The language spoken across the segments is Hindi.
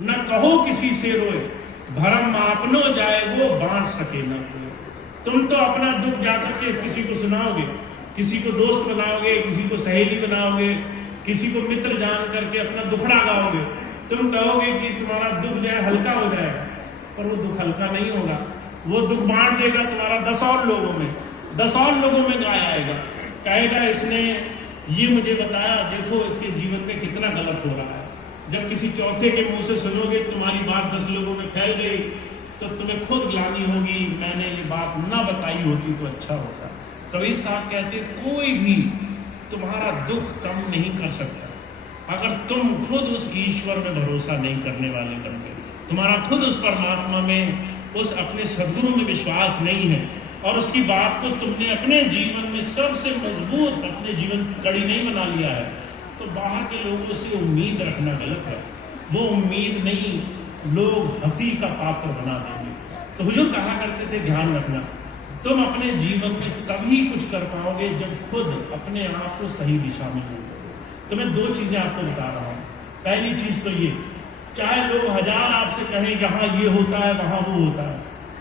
न कहो किसी से रोए, भरम आपनो जाए वो बांट सके न कोई। तुम तो अपना दुख जाकर के किसी को सुनाओगे, किसी को दोस्त बनाओगे, किसी को सहेली बनाओगे, किसी को मित्र जान करके अपना दुखड़ा गाओगे। तुम कहोगे कि तुम्हारा दुख जाए हल्का हो जाएगा, पर वो दुख हल्का नहीं होगा। वो दुख बांट देगा तुम्हारा 10 और लोगों में, 10 और लोगों में गाया आएगा, कहेगा इसने ये मुझे बताया, देखो इसके जीवन में कितना गलत हो रहा है। जब किसी चौथे के मुंह से सुनोगे तुम्हारी बात 10 लोगों में फैल गई, तो तुम्हें खुद ग्लानि होगी, मैंने ये बात ना बताई होती तो अच्छा होता। कबीर साहब कहते कोई भी तुम्हारा दुख कम नहीं कर सकता अगर तुम खुद उस ईश्वर में भरोसा नहीं करने वाले बन गए, तुम्हारा खुद उस परमात्मा में, उस अपने सद्गुरु में विश्वास नहीं है, और उसकी बात को तुमने अपने जीवन में सबसे मजबूत अपने जीवन की कड़ी नहीं बना लिया है, तो बाहर के लोगों से उम्मीद रखना गलत है। वो उम्मीद नहीं, लोग हंसी का पात्र बना देंगे। तो हुजूर कहा करते थे ध्यान रखना, तुम अपने जीवन में तभी कुछ कर पाओगे जब खुद अपने आप को सही दिशा में लो। तो मैं 2 चीजें आपको बता रहा हूं। पहली चीज तो ये, चाहे लोग 1000 आपसे कहें यहाँ ये होता है वहां वो होता है,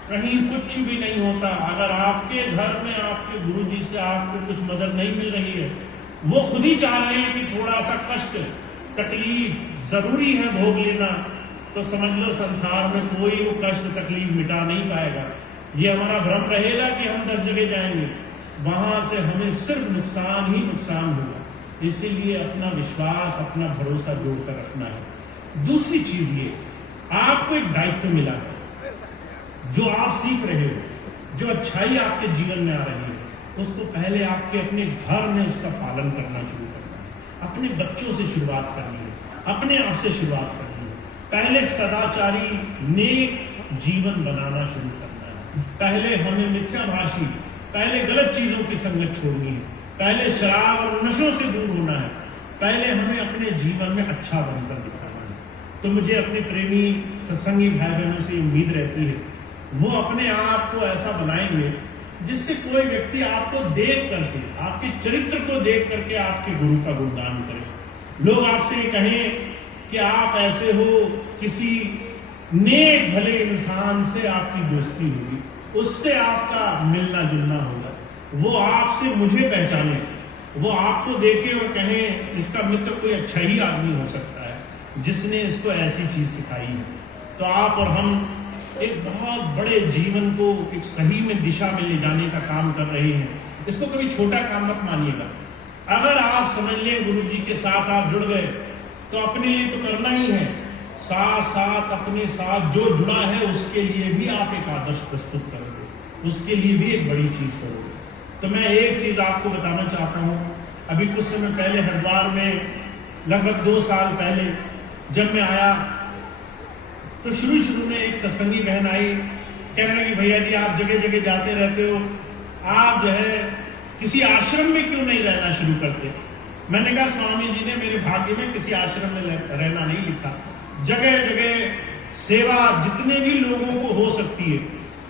कहीं कुछ भी नहीं होता। अगर आपके घर में आपके गुरुजी से आपको कुछ मदद नहीं मिल रही है, वो खुद ही चाह रहे हैं कि थोड़ा सा कष्ट तकलीफ जरूरी है भोग लेना, तो समझ लो संसार में कोई वो कष्ट तकलीफ मिटा नहीं पाएगा। ये हमारा भ्रम रहेगा कि हम 10 जगह जाएंगे, वहां से हमें सिर्फ नुकसान ही नुकसान होगा। इसीलिए अपना विश्वास, अपना भरोसा जोड़कर रखना है। दूसरी चीज ये, आपको एक दायित्व मिला है, जो आप सीख रहे हो, जो अच्छाई आपके जीवन में आ रही है, उसको पहले आपके अपने घर में उसका पालन करना शुरू करना है। अपने बच्चों से शुरुआत करनी है, अपने आप से शुरुआत करनी है। पहले सदाचारी नेक जीवन बनाना शुरू करना है। पहले हमें मिथ्याभाषी, पहले गलत चीजों की संगत छोड़नी है, पहले शराब और नशों से दूर होना है, पहले हमें अपने जीवन में अच्छा बनकर दिखाना है। तो मुझे अपने प्रेमी सत्संगी भाई बहनों से उम्मीद रहती है वो अपने आप को ऐसा बनाएंगे जिससे कोई व्यक्ति आपको देख करके, आपके चरित्र को देख करके आपके गुरु का गुणगान करे। लोग आपसे कहें कि आप ऐसे हो, किसी नेक भले इंसान से आपकी दोस्ती होगी, उससे आपका मिलना जुलना होगा, वो आपसे मुझे पहचाने, वो आपको देखे और कहें इसका मित्र कोई अच्छा ही आदमी हो सकता है जिसने इसको ऐसी चीज सिखाई है। तो आप और हम एक बहुत बड़े जीवन को एक सही में दिशा में ले जाने का काम कर रहे हैं। इसको कभी छोटा काम मत मानिएगा। अगर आप समझ लें गुरु जी के साथ आप जुड़ गए तो अपने लिए तो करना ही है, साथ साथ अपने साथ जो जुड़ा है उसके लिए भी आप एक आदर्श प्रस्तुत करोगे, उसके लिए भी एक बड़ी चीज करोगे। तो मैं एक चीज आपको बताना चाहता हूं। अभी कुछ समय पहले हरिद्वार में, लगभग 2 साल पहले जब मैं आया, तो शुरू में एक सत्संगी बहन आई, कहने लगी भैया जी आप जगह जगह जाते रहते हो, आप जो है किसी आश्रम में क्यों नहीं रहना शुरू करते। मैंने कहा स्वामी जी ने मेरे भाग्य में किसी आश्रम में रहना नहीं लिखा। जगह जगह सेवा जितने भी लोगों को हो सकती है,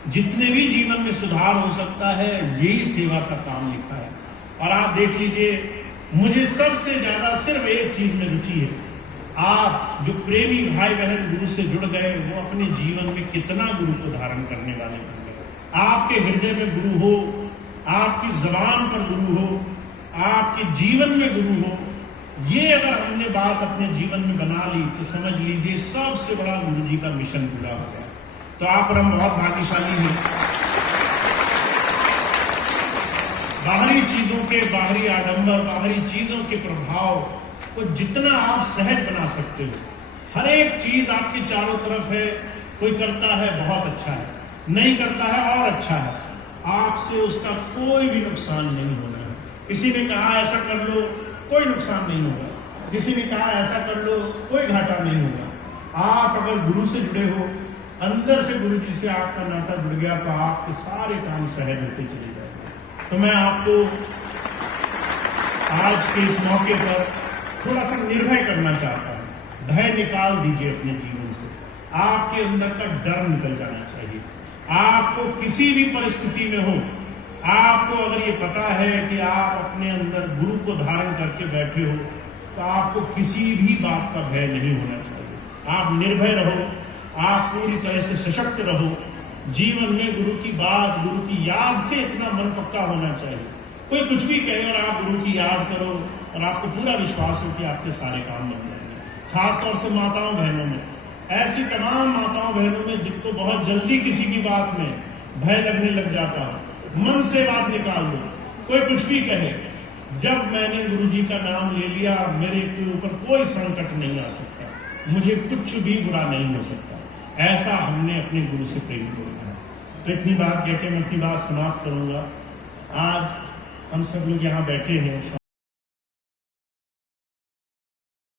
जितने भी जीवन में सुधार हो सकता है, यही सेवा का काम लिखा है। और आप देख लीजिए, मुझे सबसे ज्यादा सिर्फ एक चीज में रुचि है, आप जो प्रेमी भाई बहन गुरु से जुड़ गए वो अपने जीवन में कितना गुरु को धारण करने वाले बन गए। आपके हृदय में गुरु हो, आपकी जबान पर गुरु हो, आपके जीवन में गुरु हो, ये अगर हमने बात अपने जीवन में बना ली तो समझ लीजिए सबसे बड़ा गुरु जी का मिशन पूरा हो गया। तो आप और हम बहुत भाग्यशाली हैं। बाहरी चीजों के, बाहरी आडंबर, बाहरी चीजों के प्रभाव को जितना आप सहज बना सकते हो, हर एक चीज आपके चारों तरफ है, कोई करता है बहुत अच्छा है, नहीं करता है और अच्छा है, आपसे उसका कोई भी नुकसान नहीं होना है। किसी ने कहा ऐसा कर लो, कोई नुकसान नहीं होगा, किसी ने कहा ऐसा कर लो, कोई घाटा नहीं होगा। आप अगर गुरु से जुड़े हो, अंदर से गुरु जी से आपका नाता जुड़ गया, तो आपके सारे काम सहज होते चले जाएंगे। तो मैं आपको आज के इस मौके पर थोड़ा सा निर्भय करना चाहता हूं। भय निकाल दीजिए अपने जीवन से, आपके अंदर का डर निकल जाना चाहिए। आपको किसी भी परिस्थिति में हो, आपको अगर ये पता है कि आप अपने अंदर गुरु को धारण करके बैठे हो, तो आपको किसी भी बात का भय नहीं होना चाहिए। आप निर्भय रहो, आप पूरी तरह से सशक्त रहो। जीवन में गुरु की बात, गुरु की याद से इतना मन पक्का होना चाहिए। कोई कुछ भी कहे और आप गुरु की याद करो और आपको पूरा विश्वास हो कि आपके सारे काम बन जाएंगे। खासतौर से माताओं बहनों में, ऐसी तमाम माताओं बहनों में जिनको बहुत जल्दी किसी की बात में भय लगने लग जाता है, मन से बात निकाल दो। कोई कुछ भी कहे, जब मैंने गुरु जी का नाम ले लिया मेरे के ऊपर कोई संकट नहीं आ सकता, मुझे कुछ भी बुरा नहीं हो सकता। ऐसा हमने अपने गुरु से प्रेम किया है। तो इतनी बात कहकर मैं अपनी बात समाप्त करूंगा। आज हम सब लोग यहाँ बैठे हैं।